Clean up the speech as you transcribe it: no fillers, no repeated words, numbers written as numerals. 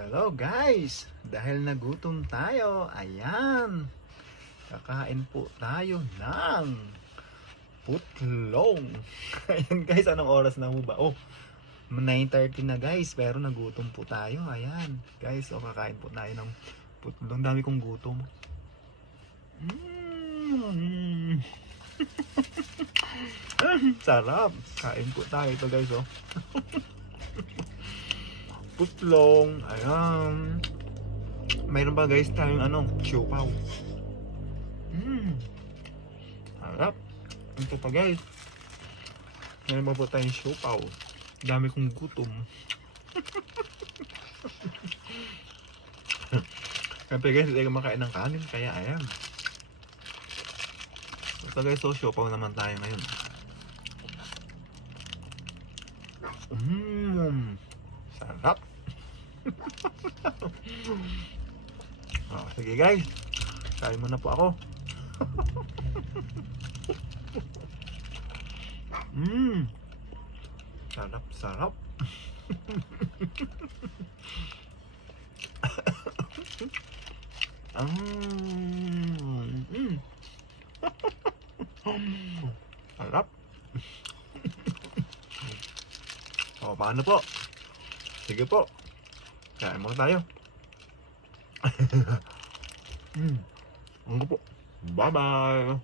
Hello guys! Dahil nagutom tayo, ayan, kakain po tayo ng putlong. Ayan guys, anong oras na ho ba? Oh, 9:30 na guys, pero nagutom po tayo. Ayan guys, kakain po tayo ng putlong. Dami kong gutom. Sarap! Kain po tayo ito guys, oh. Putlong, ayan. Mayroon pa guys tayong siopaw. Harap. Ito pa guys. Mayroon pa po tayong siopaw. Dami kong gutom. Siyempre guys, hindi ka makain ng kanin, kaya ayan. Ito guys, so siopaw naman tayo ngayon. Sarap. Oh, sige guys, kain muna po ako. Sarap, sarap. Sarap. O, paano po? Sige po, kain muna tayo. Ano po? Bye bye.